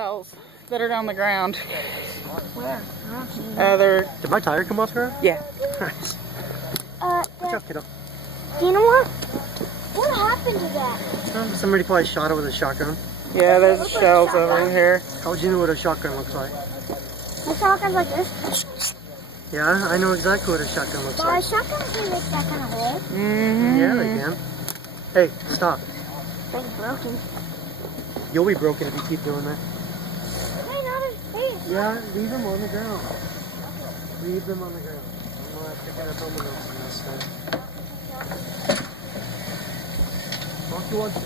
Shells that are on the ground. Where? They're... Did my tire come off, Kara? Yeah. Nice. Good job, kiddo. Do you know what happened to that? Somebody probably shot it with a shotgun. Yeah, there's shells over here. How would you know what a shotgun looks like? My shotgun's like this. Yeah, I know exactly what a shotgun looks But like. a shotgun can make that kind of hole. Mm-hmm. Yeah, they can. Hey, stop. It's broken. You'll be broken if you keep doing that. Hey, not his face. Yeah, leave them on the ground. Leave them on the ground. I'm not picking up on the notes on this thing. What do you want to do?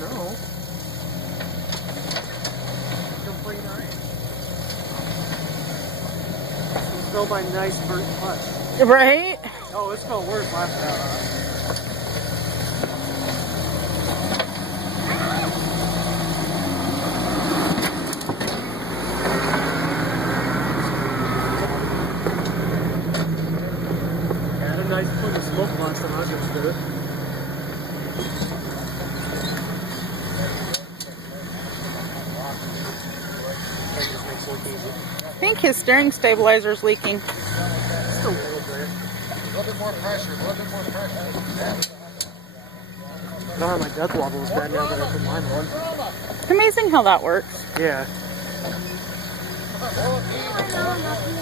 No. Don't play nice. You smell my nice burnt flesh. Right? Oh, it smelled worse last time. Nice put the smoke last time I was going to do it. I think his steering stabilizer is leaking. Just a little bit. A little bit more pressure, a little bit more pressure. I don't have my death wobble as bad now that I put mine on. It's amazing how that works. Yeah. Oh, no, nothing.